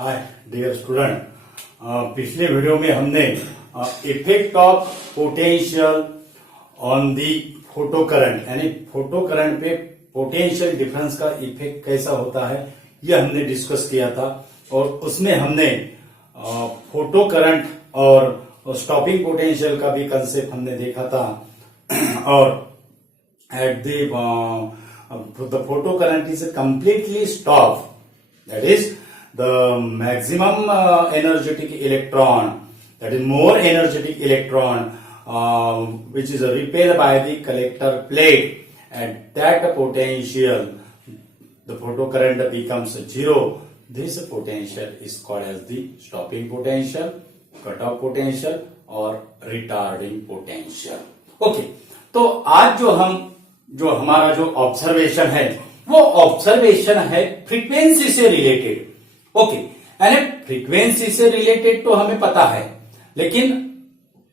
Hi dear student, पिछले video में हमने effect of potential on the photo current यानी फोटो करंट पे पोटेंशियल डिफरेंस का इफेक्ट कैसा होता है यह हमने डिस्कस किया था। और उसमें हमने फोटो करंट और स्टॉपिंग पोटेंशियल का भी कंसेप्ट हमने देखा था। और at the photo current is completely stop, that is the maximum energetic electron, that is more energetic electron which is repelled by the collector plate. At that potential the photocurrent becomes zero. This potential is called as the stopping potential, cutoff potential or retarding potential. Okay, तो आज जो हमारा जो observation है वो observation है frequency से related. Okay, यानी फ्रीक्वेंसी से रिलेटेड तो हमें पता है, लेकिन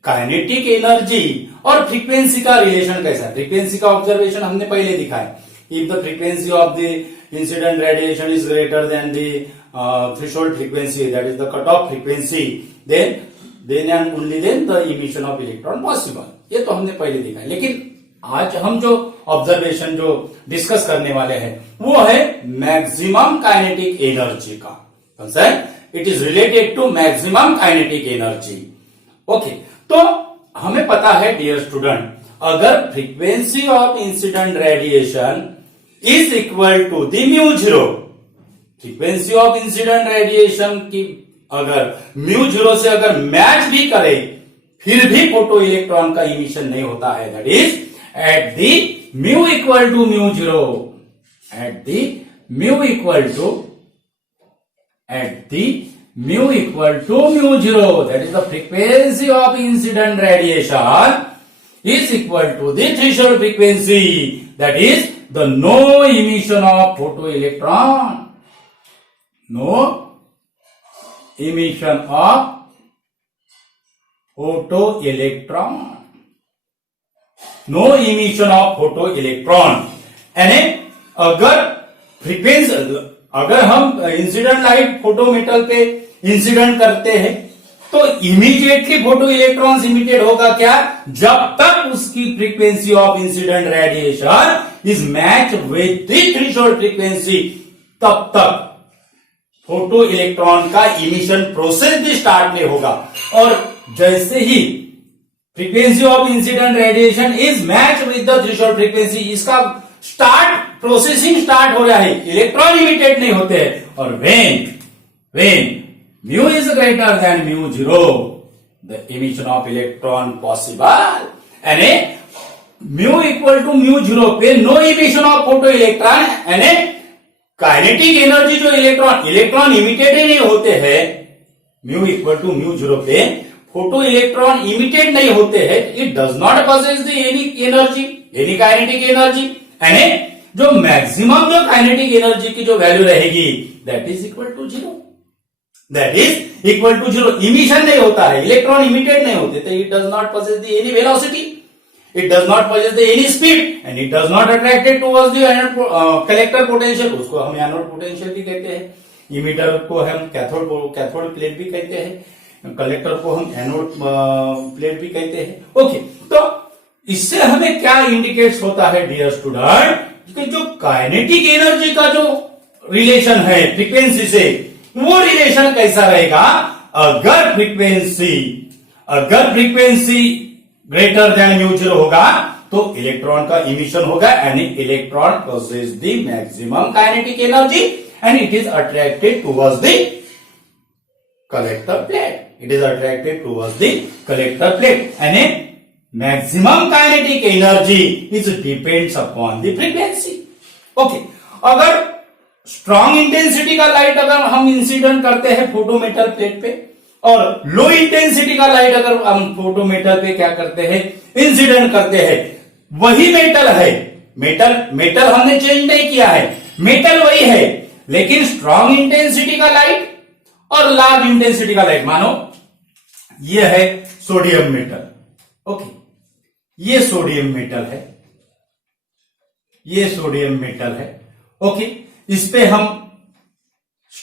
काइनेटिक एनर्जी और फ्रीक्वेंसी का रिलेशन कैसा है। फ्रीक्वेंसी का ऑब्जर्वेशन हमने पहले दिखा है। If the frequency of the incident radiation is greater than the threshold frequency, that is the cut off frequency, then and only then the emission of electron possible. ये तो हमने पहले दिखा है। लेकिन आज हम जो ऑब्जर्वेशन जो डिस्कस करने वाले हैं वो है मैक्सिमम काइनेटिक एनर्जी का concept. It is related to maximum kinetic energy. Okay, तो हमें पता है डियर स्टूडेंट, अगर frequency of incident radiation is equal to the mu zero, frequency of incident radiation की अगर म्यू जीरो से अगर मैच भी करे फिर भी फोटो इलेक्ट्रॉन का इमिशन नहीं होता है। That is at the mu equal to mu zero, at the mu equal to mu zero, that is the frequency of incident radiation is equal to the threshold frequency, that is the no emission of photoelectron, no emission of photoelectron, no emission of photo electron. यानी अगर frequency, अगर हम incident light फोटोमेटल पे incident करते हैं तो immediately photo electrons emitted होगा क्या, जब तक उसकी frequency of incident radiation is match with the threshold frequency, तब तक फोटो इलेक्ट्रॉन का इमिशन प्रोसेस भी स्टार्ट नहीं होगा। और जैसे ही frequency of incident radiation is match with the threshold frequency, इसका स्टार्ट प्रोसेसिंग स्टार्ट हो रहा है, इलेक्ट्रॉन इमिटेड नहीं होते हैं। और when mu is greater than mu zero, the emission of electron possible. यानी mu equal to mu zero पे no emission of photo electron, यानी काइनेटिक एनर्जी जो इलेक्ट्रॉन इमिटेड ही नहीं होते हैं, mu equal to mu zero पे photo electron emitted नहीं होते हैं। It does not possess the any energy, any kinetic energy. यानी जो मैक्सिमम जो काइनेटिक एनर्जी की जो वैल्यू रहेगी that is equal to zero, that is equal to zero. Emission नहीं होता है, इलेक्ट्रॉन इमिटेड नहीं होते, तो it does not possess the any velocity, it does not possess the any speed and it does not attracted towards the collector potential, उसको हम anode potential भी कहते हैं। इमिटर को हम कैथोड प्लेट भी कहते हैं, कलेक्टर को हम एनोड प्लेट भी कहते हैं। ओके, तो इससे हमें क्या इंडिकेट्स होता है डियर स्टूडेंट, कि जो काइनेटिक एनर्जी का जो रिलेशन है फ्रीक्वेंसी से, वो रिलेशन कैसा रहेगा। अगर frequency greater than mu zero होगा तो इलेक्ट्रॉन का इमिशन होगा, यानी electron possesses the maximum kinetic energy and it is attracted towards the collector plate. It is attracted towards the collector plate. And maximum kinetic energy is depends upon the frequency. Okay. अगर strong intensity का light अगर हम incident करते हैं फोटोमेटल plate पे, और लो intensity का light अगर हम फोटोमेटल पे क्या करते हैं, इंसिडेंट करते हैं, वही मेटल है, मेटल हमने चेंज नहीं किया है, मेटल वही है, लेकिन स्ट्रॉन्ग इंटेंसिटी का लाइट और लार्ज इंटेंसिटी का लाइट, मानो ये है सोडियम मेटल। ओके, ये सोडियम मेटल है, ये सोडियम मेटल है। ओके, इस पे हम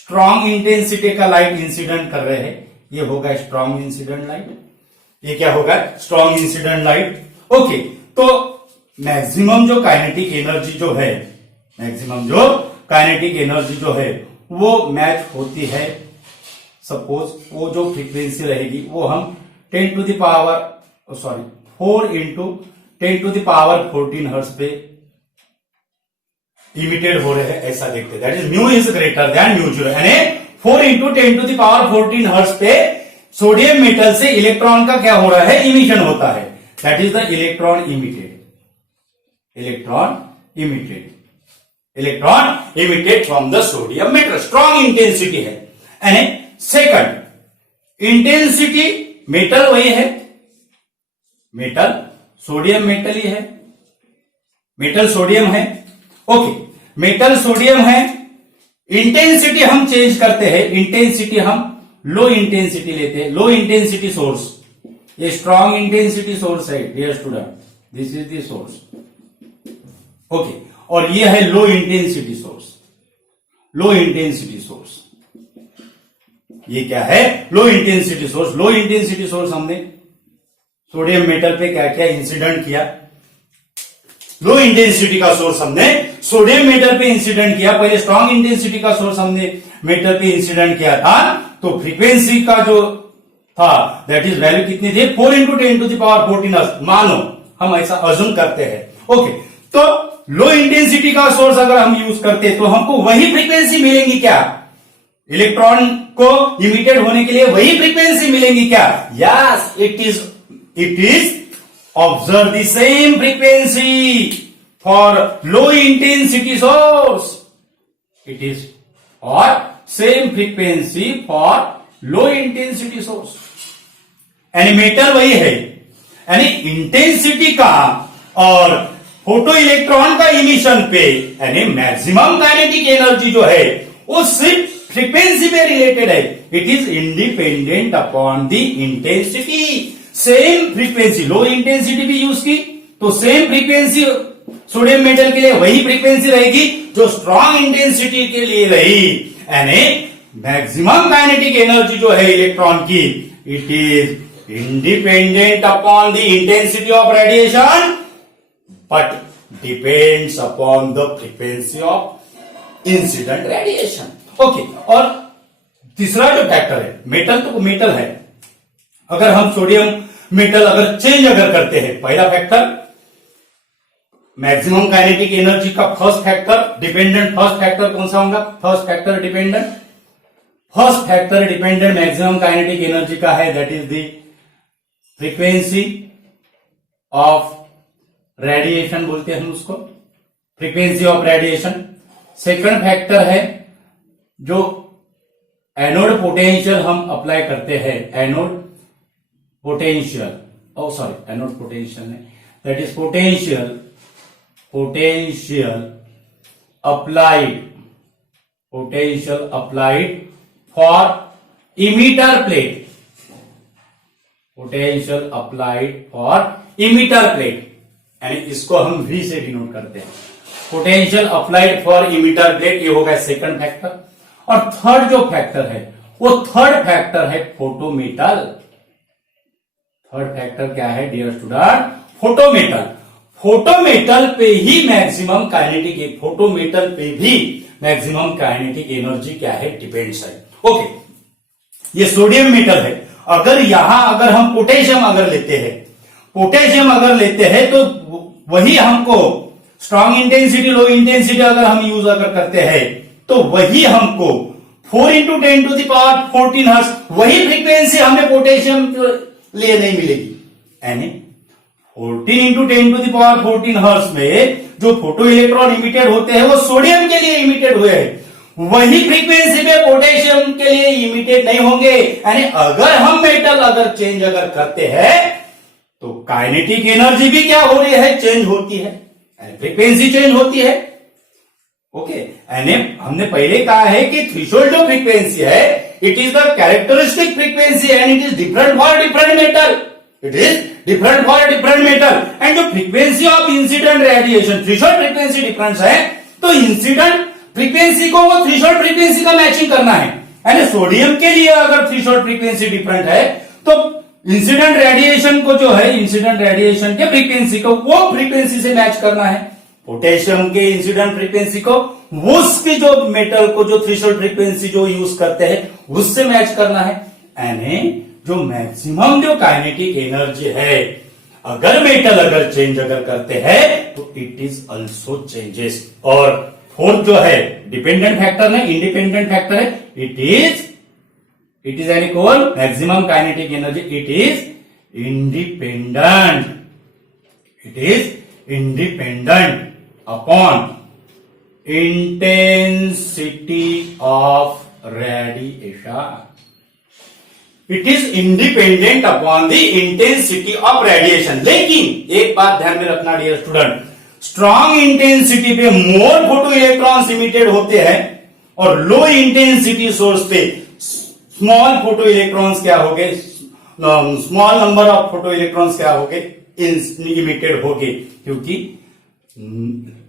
स्ट्रॉन्ग इंटेंसिटी का लाइट इंसिडेंट कर रहे हैं, ये होगा स्ट्रॉन्ग इंसिडेंट लाइट। ये क्या होगा? Strong incident light. ओके, तो मैक्सिमम जो काइनेटिक एनर्जी जो है, मैक्सिमम जो काइनेटिक एनर्जी जो है वो मैच होती है, सपोज वो जो फ्रीक्वेंसी रहेगी वो हम 10 to the power 4 into 10 to the power 14 hertz पे इमिटेड हो रहे हैं, ऐसा देखते हैं। That is mu is greater than mu zero, यानी 4 into 10 to the power 14 hertz पे सोडियम मेटल से इलेक्ट्रॉन का क्या हो रहा है? इमिशन होता है। That is the electron emitted, electron emitted, electron emitted from the sodium metal. Strong intensity है। यानी सेकंड इंटेंसिटी मेटल वही है, मेटल सोडियम मेटल ही है, मेटल सोडियम है। ओके, मेटल सोडियम है। इंटेंसिटी हम चेंज करते हैं, इंटेंसिटी हम लो इंटेंसिटी लेते हैं, लो इंटेंसिटी सोर्स। ये स्ट्रॉन्ग इंटेंसिटी सोर्स है dear student, this is the source. Okay, और ये है low intensity source, low intensity source. ये क्या है? Low intensity source. Low intensity source हमने सोडियम मेटल पे क्या क्या इंसिडेंट किया? लो इंटेंसिटी का सोर्स हमने सोडियम मेटल पे इंसिडेंट किया। पहले स्ट्रॉन्ग इंटेंसिटी का सोर्स हमने मेटल पे इंसिडेंट किया था, तो फ्रीक्वेंसी का जो था दैट इज वैल्यू कितनी थी? 4 into 10 to the power 14 hertz, मानो हम ऐसा अज्यूम करते हैं। ओके, तो लो इंटेंसिटी का सोर्स अगर हम यूज करते हैं तो हमको वही फ्रीक्वेंसी मिलेंगी क्या? इलेक्ट्रॉन को इमिटेड होने के लिए वही फ्रीक्वेंसी मिलेंगी क्या? Yes, it is observe the same frequency for low intensity source, it is और same frequency for low intensity source. यानी मेटल वही है, यानी इंटेंसिटी का और फोटो इलेक्ट्रॉन का इमिशन पे यानी मैक्सिमम काइनेटिक एनर्जी जो है वो सिर्फ फ्रीक्वेंसी पे रिलेटेड है। It is independent upon the intensity. Same frequency, low intensity भी यूज की तो सेम फ्रीक्वेंसी सोडियम मेटल के लिए वही फ्रीक्वेंसी रहेगी जो स्ट्रॉन्ग इंटेंसिटी के लिए रही। यानी मैक्सिमम काइनेटिक एनर्जी जो है इलेक्ट्रॉन की, it is independent upon the intensity of radiation but depends upon the frequency of incident radiation. Okay, और तीसरा जो फैक्टर है, मेटल तो मेटल है, अगर हम सोडियम मेटल अगर चेंज अगर करते हैं, पहला फैक्टर मैक्सिमम काइनेटिक एनर्जी का first factor dependent, first factor कौन सा होगा? First factor dependent, first factor dependent maximum kinetic energy का है that is the frequency of radiation, बोलते हैं हम उसको, frequency of radiation. Second factor है जो एनोड पोटेंशियल हम अप्लाई करते हैं, एनोड पोटेंशियल, एनोड पोटेंशियल नहीं, that is potential applied for emitter plate, potential applied for emitter plate, यानी इसको हम V से डिनोट करते हैं, potential applied for emitter plate. ये होगा सेकंड फैक्टर। और थर्ड जो फैक्टर है वो थर्ड फैक्टर है फोटोमेटल। थर्ड फैक्टर क्या है डियर स्टूडेंट? फोटोमेटल। फोटोमेटल पे ही मैक्सिमम काइनेटिक, फोटोमेटल पे भी मैक्सिमम काइनेटिक एनर्जी क्या है? डिपेंड्स है। ओके, ये सोडियम मेटल है। अगर यहां अगर हम पोटेशियम अगर लेते हैं, पोटेशियम अगर लेते हैं तो वही हमको स्ट्रॉन्ग इंटेंसिटी लो इंटेंसिटी अगर हम यूज अगर करते हैं तो वही हमको 4 into 10 to the power 14 hertz वही फ्रीक्वेंसी हमें पोटेशियम के लिए नहीं मिलेगी। यानी 14 into 10 to the power 14 hertz में जो फोटो इलेक्ट्रॉन इमिटेड होते हैं वो सोडियम के लिए इमिटेड हुए हैं, वही फ्रीक्वेंसी पे पोटेशियम के लिए इमिटेड नहीं होंगे। यानी अगर हम मेटल अगर चेंज अगर करते हैं तो काइनेटिक एनर्जी भी क्या हो रही है? चेंज होती है, फ्रीक्वेंसी चेंज होती है। ओके, यानी हमने पहले कहा है कि थ्रेशोल्ड जो फ्रीक्वेंसी है it is the characteristic frequency and it is different for different metal, it is different for different metal. And जो frequency of incident radiation threshold frequency difference है तो इंसिडेंट फ्रीक्वेंसी को वो थ्रेशोल्ड फ्रीक्वेंसी का matching करना है। यानी sodium के लिए अगर थ्रेशोल्ड फ्रीक्वेंसी डिफरेंट है तो इंसिडेंट रेडिएशन को जो है, इंसिडेंट रेडिएशन के फ्रीक्वेंसी को वो फ्रीक्वेंसी से मैच करना है। पोटेशियम के इंसिडेंट फ्रीक्वेंसी को उसके जो मेटल को जो थ्रेशोल्ड फ्रीक्वेंसी जो यूज करते हैं उससे मैच करना है। यानी जो मैक्सिमम जो काइनेटिक एनर्जी है, अगर मेटल अगर चेंज अगर करते हैं तो इट इज ऑल्सो चेंजेस। और फोर्थ जो है डिपेंडेंट फैक्टर है, इंडिपेंडेंट फैक्टर है, it is an equal maximum kinetic energy, it is independent upon intensity of radiation. It is independent upon the intensity of radiation. लेकिन एक बात ध्यान में रखना डियर स्टूडेंट, स्ट्रॉन्ग इंटेंसिटी पे मोर फोटो इलेक्ट्रॉन्स इमिटेड होते हैं और लो इंटेंसिटी सोर्स पे स्मॉल फोटो इलेक्ट्रॉन्स क्या हो गए, small number of photo electrons क्या हो गए, इमिटेड हो गए, क्योंकि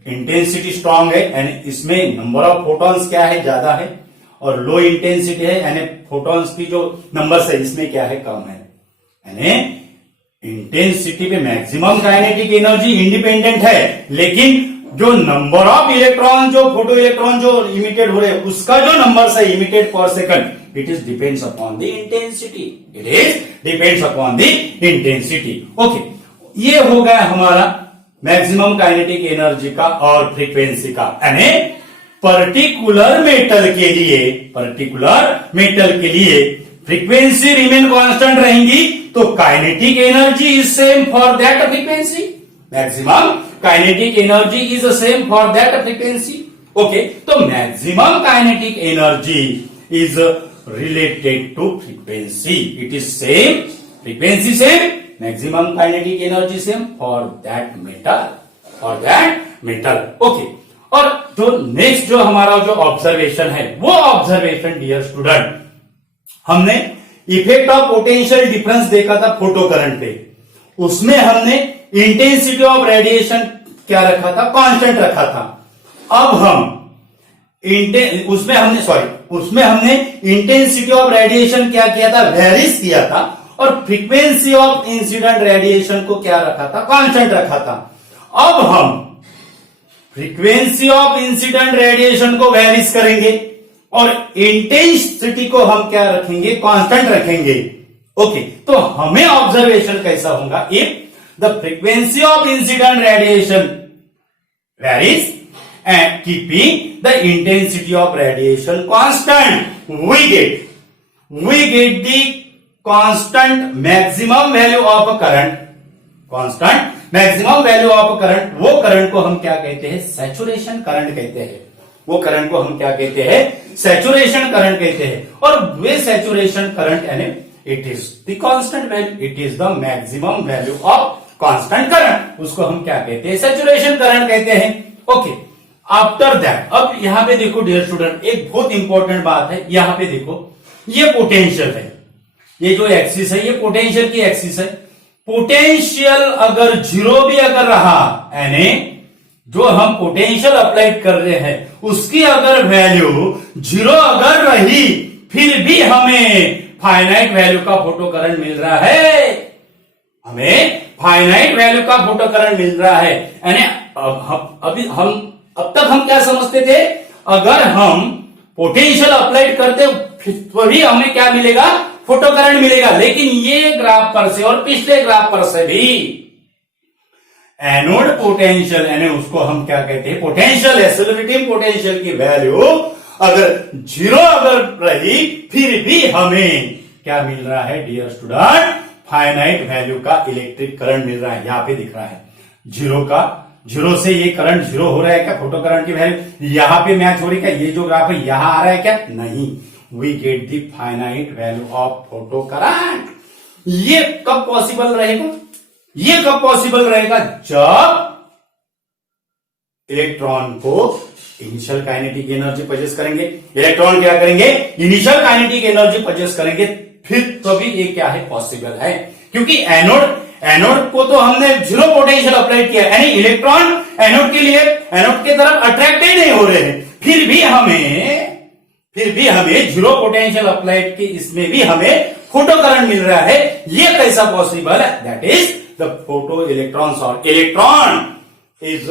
इंटेंसिटी स्ट्रांग है यानी इसमें नंबर ऑफ फोटॉन्स क्या है, ज्यादा है, और लो इंटेंसिटी है यानी फोटॉन्स की जो नंबर है इसमें क्या है, कम है। यानी इंटेंसिटी पे मैक्सिमम काइनेटिक एनर्जी इंडिपेंडेंट है, लेकिन जो नंबर ऑफ इलेक्ट्रॉन जो फोटो इलेक्ट्रॉन जो इमिटेड हो रहे हैं उसका जो नंबर है इमिटेड पर second, it is depends upon the intensity, it is depends upon the intensity. Okay, ये हो गया हमारा मैक्सिमम काइनेटिक एनर्जी का और फ्रीक्वेंसी का। यानी पर्टिकुलर मेटल के लिए फ्रीक्वेंसी रिमेन कांस्टेंट रहेंगी तो kinetic energy is same for that frequency, maximum kinetic energy is same for that frequency. Okay, तो maximum kinetic energy is related to frequency, it is same, frequency same, maximum kinetic energy same for that metal. Okay, और जो next जो हमारा जो observation है वो observation dear student, हमने effect of potential difference देखा था फोटो करंट पे, उसमें हमने इंटेंसिटी ऑफ रेडिएशन क्या रखा था, कांस्टेंट रखा था। अब हम उसमें हमने इंटेंसिटी ऑफ रेडिएशन क्या किया था, वेरीज किया था, और फ्रीक्वेंसी ऑफ इंसिडेंट रेडिएशन को क्या रखा था, कांस्टेंट रखा था। अब हम फ्रीक्वेंसी ऑफ इंसिडेंट रेडिएशन को वेरीज करेंगे और इंटेंसिटी को हम क्या रखेंगे, कांस्टेंट रखेंगे। ओके, तो हमें ऑब्जर्वेशन कैसा होगा, if the frequency of incident radiation varies and keeping the intensity of radiation constant, we get the constant maximum value of a current, constant maximum value of a current। वो current को हम क्या कहते हैं, saturation current कहते हैं। वो current को हम क्या कहते हैं, सैचुरेशन करंट कहते हैं। और वे सैचुरेशन करंट यानी it is the constant value, it is the maximum value of constant current, उसको हम क्या कहते हैं, सैचुरेशन करंट कहते हैं। ओके, आफ्टर दैट अब यहां पे देखो डियर स्टूडेंट, एक बहुत इंपॉर्टेंट बात है, यहां पे देखो ये पोटेंशियल है, ये जो एक्सिस है ये पोटेंशियल की एक्सिस है। पोटेंशियल अगर जीरो भी अगर रहा, यानी जो हम पोटेंशियल अप्लाई कर रहे हैं उसकी अगर वैल्यू जीरो अगर रही, फिर भी हमें फाइनाइट वैल्यू का फोटो करंट मिल रहा है, हमें फाइनाइट वैल्यू का फोटो करंट मिल रहा है। यानी अब तक हम क्या समझते थे, अगर हम पोटेंशियल अप्लाई करते तो भी हमें क्या मिलेगा, फोटो करंट मिलेगा। लेकिन ये ग्राफ पर से और पिछले ग्राफ पर से भी एनोड पोटेंशियल, यानी उसको हम क्या कहते हैं, पोटेंशियल, एक्सेलरेटिंग पोटेंशियल की वैल्यू अगर जीरो अगर रही, फिर भी हमें क्या मिल रहा है डियर स्टूडेंट, फाइनाइट वैल्यू का इलेक्ट्रिक करंट मिल रहा है। यहां पे दिख रहा है जीरो से ये करंट जीरो हो रहा है क्या, फोटो करंट की वैल्यू यहां पे मैच हो रही है क्या, ये जो ग्राफ है यहां आ रहा है क्या, नहीं, we get the finite value of photo current. ये कब पॉसिबल रहेगा, ये कब पॉसिबल रहेगा, जब इलेक्ट्रॉन को इनिशियल काइनेटिक एनर्जी पजेस करेंगे, इलेक्ट्रॉन क्या करेंगे, इनिशियल काइनेटिक एनर्जी पजेस करेंगे, फिर तभी ये क्या है, पॉसिबल है। क्योंकि एनोड को तो हमने जीरो पोटेंशियल अप्लाई किया, यानी इलेक्ट्रॉन एनोड के लिए, एनोड की तरफ अट्रैक्ट ही नहीं हो रहे हैं। फिर भी हमें जीरो पोटेंशियल अप्लाइड के इसमें भी हमें फोटो करंट मिल रहा है। ये कैसा पॉसिबल है? That is the photo electrons और electron is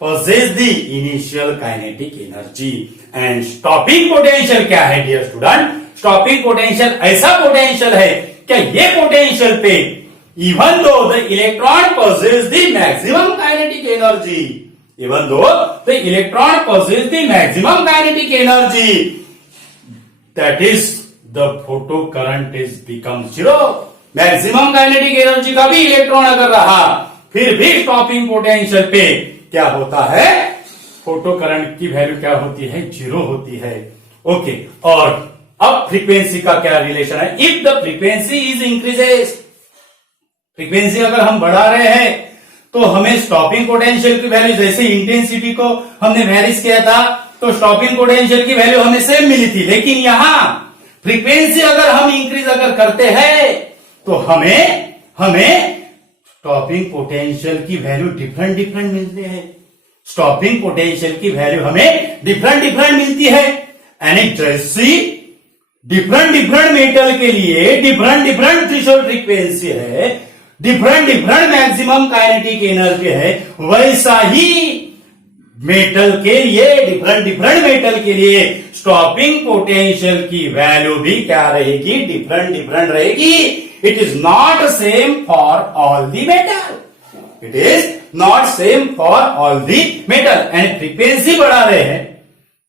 possess the initial kinetic energy and stopping potential क्या है डियर स्टूडेंट? स्टॉपिंग पोटेंशियल ऐसा पोटेंशियल है क्या ये पोटेंशियल पे even though the electron possess the maximum kinetic energy, even though the electron possess the maximum kinetic energy, that is the photo current is become zero. Maximum kinetic energy का भी electron अगर रहा फिर भी stopping potential पे क्या होता है? फोटो करंट की वैल्यू क्या होती है? जीरो होती है। ओके, और अब फ्रीक्वेंसी का क्या रिलेशन है? If the frequency is increases, frequency अगर हम बढ़ा रहे हैं तो हमें स्टॉपिंग पोटेंशियल की वैल्यू, जैसे इंटेंसिटी को हमने वेरीज किया था तो स्टॉपिंग पोटेंशियल की वैल्यू हमें सेम मिली थी, लेकिन यहां फ्रीक्वेंसी अगर हम इंक्रीज अगर करते हैं तो हमें स्टॉपिंग पोटेंशियल की वैल्यू डिफरेंट मिलती है। स्टॉपिंग पोटेंशियल की वैल्यू हमें डिफरेंट मिलती है। यानी जैसी डिफरेंट मेटल के लिए डिफरेंट थ्रेशोल्ड फ्रीक्वेंसी है, डिफरेंट मैक्सिमम काइनेटिक एनर्जी है, वैसा ही मेटल के लिए डिफरेंट मेटल के लिए स्टॉपिंग पोटेंशियल की वैल्यू भी क्या रहेगी? डिफरेंट रहेगी। It is not same for all the metal. It is not same for all the metal. And frequency बढ़ा रहे हैं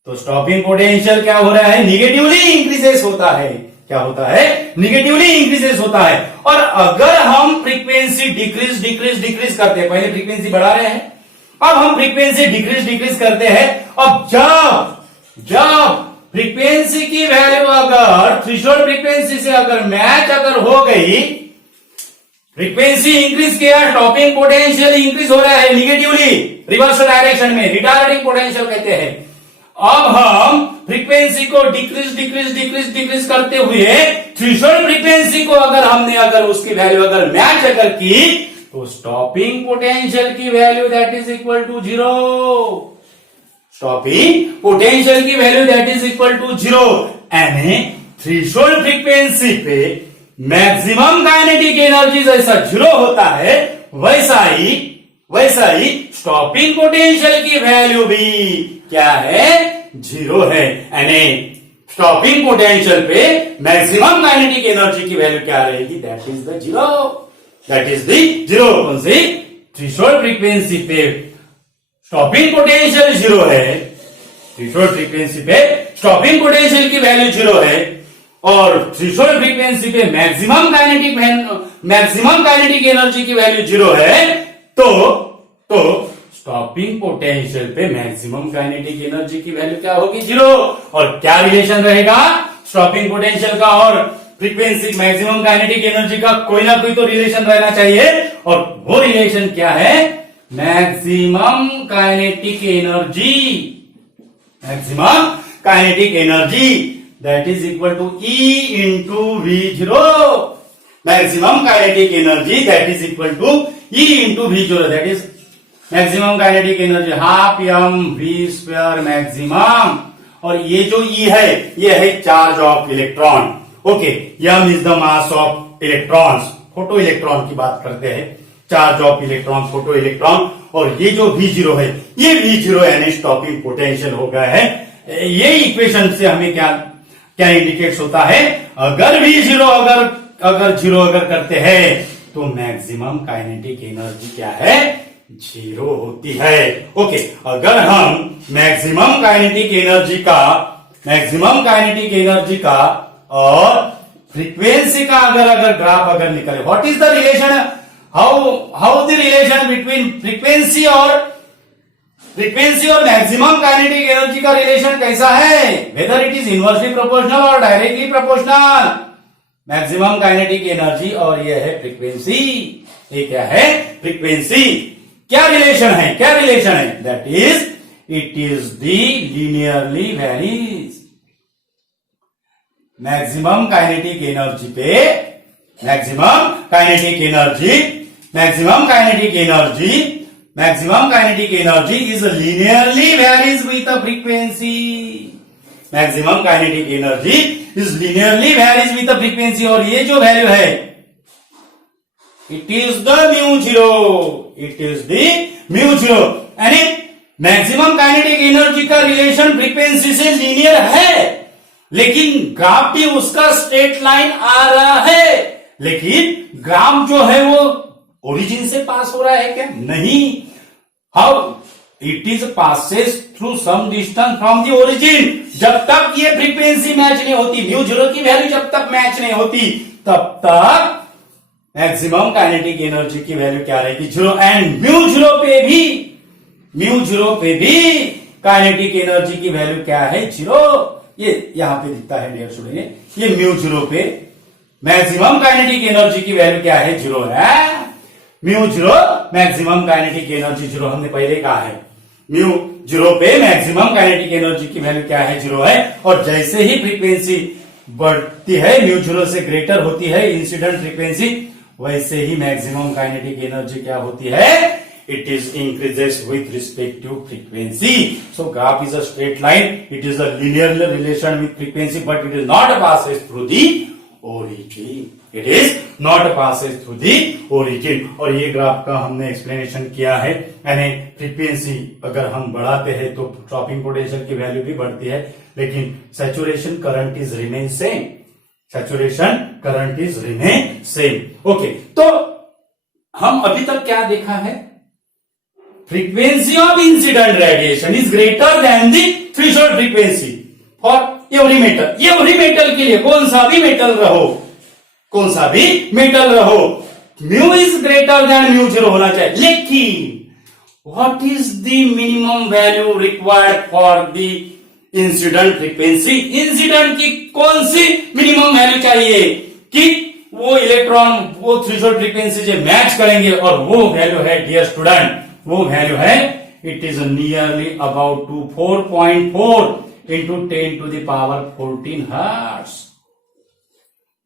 तो स्टॉपिंग पोटेंशियल क्या हो रहा है? निगेटिवली इंक्रीजेस होता है। क्या होता है? निगेटिवली इंक्रीजेस होता है। और अगर हम फ्रीक्वेंसी डिक्रीज करते हैं, पहले फ्रीक्वेंसी बढ़ा रहे हैं, अब हम फ्रीक्वेंसी डिक्रीज करते हैं। अब जब फ्रीक्वेंसी की वैल्यू अगर थ्रेशोल्ड फ्रीक्वेंसी से अगर मैच अगर हो गई, फ्रीक्वेंसी इंक्रीज किया, स्टॉपिंग पोटेंशियल इंक्रीज हो रहा है निगेटिवली, रिवर्स डायरेक्शन में, रिटार्डिंग पोटेंशियल कहते हैं। अब हम फ्रीक्वेंसी को डिक्रीज करते हुए थ्रेशोल्ड फ्रीक्वेंसी को अगर उसकी वैल्यू अगर मैच अगर की तो स्टॉपिंग पोटेंशियल की value that is equal to zero. Stopping potential की value that is equal to zero. यानी थ्रेशोल्ड फ्रीक्वेंसी पे मैक्सिमम काइनेटिक एनर्जी जैसा जीरो होता है वैसा ही स्टॉपिंग पोटेंशियल की वैल्यू भी क्या है? जीरो है। यानी स्टॉपिंग पोटेंशियल पे मैक्सिमम काइनेटिक एनर्जी की वैल्यू क्या रहेगी? That is the zero. That is the zero. कौन सी? थ्रेशोल्ड फ्रीक्वेंसी पे स्टॉपिंग पोटेंशियल जीरो है, थ्रेशोल्ड फ्रीक्वेंसी पे स्टॉपिंग पोटेंशियल की वैल्यू जीरो है, और थ्रेशोल्ड फ्रीक्वेंसी पे मैक्सिमम काइनेटिक एनर्जी की वैल्यू जीरो है, तो स्टॉपिंग पोटेंशियल पे मैक्सिमम काइनेटिक एनर्जी की वैल्यू क्या होगी? जीरो। और क्या रिलेशन रहेगा स्टॉपिंग पोटेंशियल का और फ्रीक्वेंसी मैक्सिमम काइनेटिक एनर्जी का? कोई ना कोई तो रिलेशन रहना चाहिए, और वो रिलेशन क्या है? Maximum kinetic energy that is equal to E into V0। Maximum kinetic energy that is equal to E into V0, that is maximum kinetic energy half m(v)² maximum. और ये जो E है ये है charge of electron. Okay, m is the mass of electrons, photo electron की बात करते हैं, charge of electron, photo electron. और ये जो V0 है, ये V0 यानी स्टॉपिंग पोटेंशियल हो गया है। ये इक्वेशन से हमें क्या इंडिकेट्स होता है? अगर V0 अगर जीरो अगर करते हैं तो मैक्सिमम काइनेटिक एनर्जी क्या है? जीरो होती है। ओके, अगर हम मैक्सिमम काइनेटिक एनर्जी का और फ्रीक्वेंसी का अगर ग्राफ अगर निकाले, what is the relation? How the relation between frequency और मैक्सिमम काइनेटिक एनर्जी का रिलेशन कैसा है? Whether it is inversely proportional और directly proportional. Maximum kinetic energy और ये है फ्रीक्वेंसी। ये क्या है? फ्रीक्वेंसी। क्या रिलेशन है? That is it is the linearly varies. Maximum kinetic energy maximum kinetic energy is linearly varies with the frequency. Maximum kinetic energy is linearly varies with the frequency, और ये जो value है it is the mu zero, it is the mu zero. यानी maximum kinetic energy का relation frequency से linear है, लेकिन graph भी उसका स्ट्रेट लाइन आ रहा है, लेकिन ग्राफ जो है वो ओरिजिन से पास हो रहा है क्या? नहीं। How it is passes through some distance from the origin. जब तक ये फ्रीक्वेंसी मैच नहीं होती, म्यू जीरो की वैल्यू जब तक मैच नहीं होती, तब तक मैक्सिमम काइनेटिक एनर्जी की वैल्यू क्या रहेगी? जीरो। एंड म्यू जीरो पे भी काइनेटिक एनर्जी की वैल्यू क्या है? जीरो। ये यहां पे दिखता है डियर स्टूडेंट, ये म्यू जीरो पे मैक्सिमम काइनेटिक एनर्जी की वैल्यू क्या है? जीरो है। Mu zero maximum kinetic energy zero, हमने पहले कहा है म्यू जीरो पे मैक्सिमम काइनेटिक एनर्जी की वैल्यू क्या है? जीरो है। और जैसे ही फ्रीक्वेंसी बढ़ती है, म्यू जीरो से ग्रेटर होती है इंसिडेंट फ्रीक्वेंसी, वैसे ही मैक्सिमम काइनेटिक एनर्जी क्या होती है? It is increases with respect to frequency. So graph is a straight line. It is a linear relation with frequency, but it is not passes through the origin. It is not passes through the origin. और ये graph का हमने explanation किया है। यानी frequency अगर हम बढ़ाते हैं तो ट्रॉपिंग पोटेंशियल की वैल्यू भी बढ़ती है, लेकिन saturation current is remain same. Saturation current is remain same. Okay, तो हम अभी तक क्या देखा है? Frequency of incident radiation is greater then the threshold frequency for every metal. Every metal के लिए, कौन सा भी मेटल रहो, mu is greater than mu zero होना चाहिए। लेकिन what is the minimum value required for the incident frequency? Incident की कौन सी मिनिमम वैल्यू चाहिए कि वो इलेक्ट्रॉन वो थ्रेशोल्ड फ्रीक्वेंसी से मैच करेंगे? और वो वैल्यू है डियर स्टूडेंट, वो वैल्यू है it is nearly about to 4.4 into 10 to the power 14 hertz.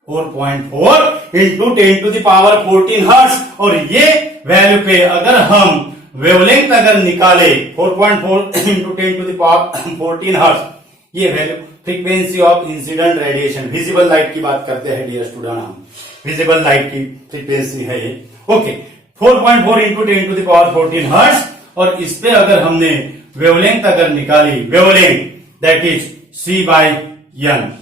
4.4 into 10 to the power 14 hertz. और ये वैल्यू पे अगर हम वेवलेंथ अगर निकाले 4.4 into 10 to the power 14 hertz, ये value frequency of incident radiation, visible light की बात करते हैं डियर स्टूडेंट, हम विजिबल लाइट की फ्रीक्वेंसी है ये। Okay, 4.4 into 10 to the power 14 hertz. और इस पे अगर हमने वेवलेंथ अगर निकाली, wavelength that is C by N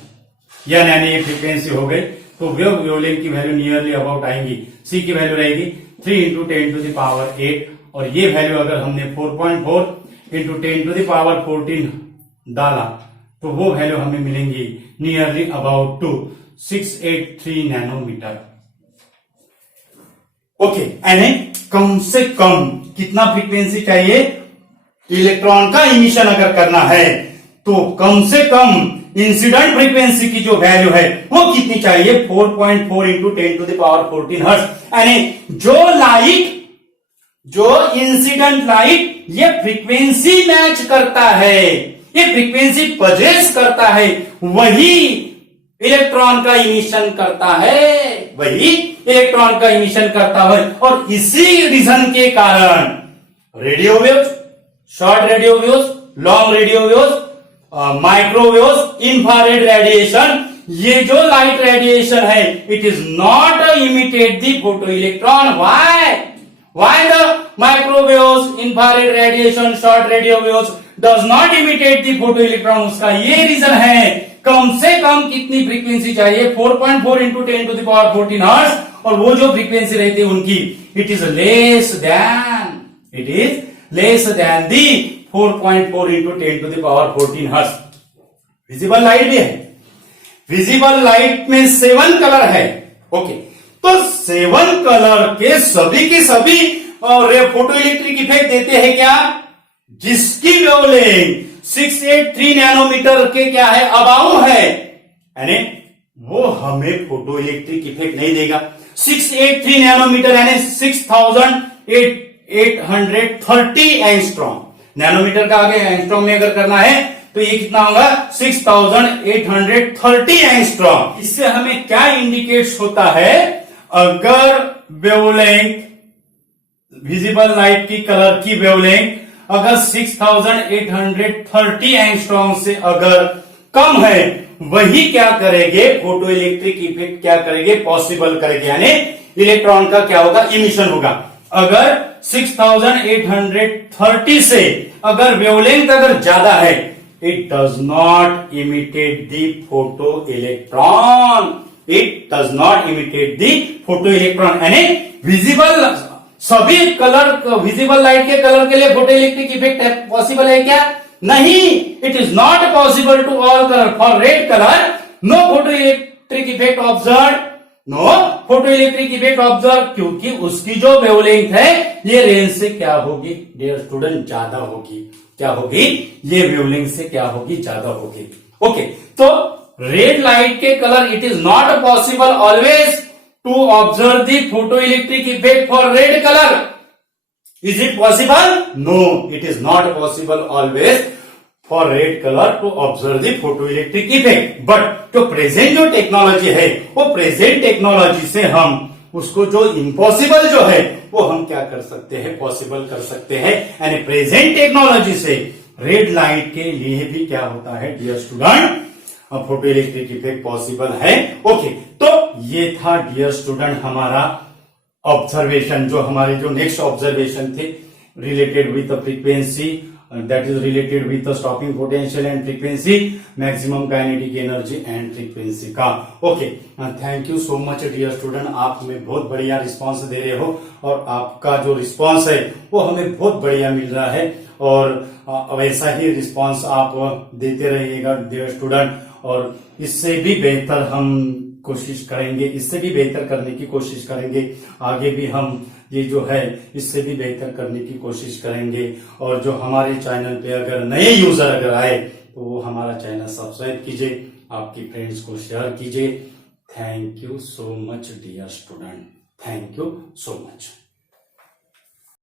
यानी ये फ्रीक्वेंसी हो गई, तो वेवलेंथ की वैल्यू नियरली अबाउट आएंगी। C की वैल्यू रहेगी 3 इंटू 10 to the power 8, और ये वैल्यू अगर हमने 4.4 इंटू 10 to the power 14 डाला तो वो वैल्यू हमें मिलेंगी nearly about to 683 nanometre. Okay, यानी कम से कम कितना फ्रीक्वेंसी चाहिए? इलेक्ट्रॉन का इमिशन अगर करना है तो कम से कम इंसिडेंट फ्रीक्वेंसी की जो वैल्यू है वो कितनी चाहिए? 4.4 into 10 to the power 14 hertz. यानी जो इंसिडेंट लाइट ये फ्रीक्वेंसी मैच करता है, ये फ्रीक्वेंसी पजेस करता है, वही इलेक्ट्रॉन का इमिशन करता है, और इसी रीजन के कारण radio waves, short radio waves, long radio waves, microwaves, infrared radiation, ये जो लाइट रेडिएशन है it is not imitate the photo electron. Why the microwaves, infrared radiation, short radio waves does not imitate the photo electron? उसका ये reason है, कम से कम कितनी frequency चाहिए? 4.4 into 10 to the power 14 hertz. और वो जो फ्रीक्वेंसी रहती है उनकी it is less than the 4.4 into 10 to the power 14 hertz. Visible light भी है, विजिबल लाइट में 7 कलर है। ओके, तो 7 कलर के सभी फोटो इलेक्ट्रिक इफेक्ट देते हैं क्या? जिसकी वेवलेंथ 683 नैनोमीटर के क्या है? अबाउ है, यानी वो हमें फोटो इलेक्ट्रिक इफेक्ट नहीं देगा। 683 नैनोमीटर यानी 6830 एंगस्ट्रॉम। नैनोमीटर का आगे एंगस्ट्रॉम में अगर करना है तो ये कितना होगा? 6830 एंगस्ट्रॉम। इससे हमें क्या इंडिकेट्स होता है? अगर वेवलेंथ विजिबल लाइट की कलर की वेवलेंथ अगर 6830 एंगस्ट्रॉम से अगर कम है, वही क्या करेंगे, फोटो इलेक्ट्रिक इफेक्ट क्या करेंगे, पॉसिबल करेंगे, यानी इलेक्ट्रॉन का क्या होगा, इमिशन होगा। अगर 6830 से अगर वेवलेंथ अगर ज्यादा है, it does not imitate the photo electron, it does not imitate the photo electron, यानी विजिबल सभी कलर, विजिबल लाइट के कलर के लिए फोटो इलेक्ट्रिक इफेक्ट पॉसिबल है क्या? नहीं, it is not possible to all colour. For red colour no photo electric effect observe, no photo electric effect observe, क्योंकि उसकी जो वेवलेंथ है ये रेंज से क्या होगी डियर स्टूडेंट, ज्यादा होगी। क्या होगी? ये वेवलेंथ से क्या होगी, ज्यादा होगी। ओके, तो रेड लाइट के colour it is not possible always to observe the photoelectric effect for red color. Is it possible? No, it is not possible always for red color to observe the photoelectric effect. But जो present जो technology है, वो present technology से हम उसको जो impossible जो है वो हम क्या कर सकते हैं, पॉसिबल कर सकते हैं। यानी प्रेजेंट टेक्नोलॉजी से रेड लाइट के लिए भी क्या होता है dear student, photo electric effect possible है। ओके, तो ये था डियर स्टूडेंट हमारा ऑब्जर्वेशन, जो हमारे जो नेक्स्ट ऑब्जर्वेशन थे related with the frequency, that is related with the stopping potential and frequency, maximum kinetic energy and frequency का। Okay, thank you so much dear student, आप हमें बहुत बढ़िया रिस्पांस दे रहे हो और आपका जो रिस्पांस है वो हमें बहुत बढ़िया मिल रहा है, और वैसा ही रिस्पांस आप देते रहिएगा डियर स्टूडेंट, और इससे भी बेहतर हम कोशिश करेंगे, इससे भी बेहतर करने की कोशिश करेंगे। आगे भी हम ये जो है इससे भी बेहतर करने की कोशिश करेंगे। और जो हमारे चैनल पे अगर नए यूजर अगर आए तो वो हमारा चैनल सब्सक्राइब कीजिए, आपकी फ्रेंड्स को शेयर कीजिए। Thank you so much dear student, thank you so much.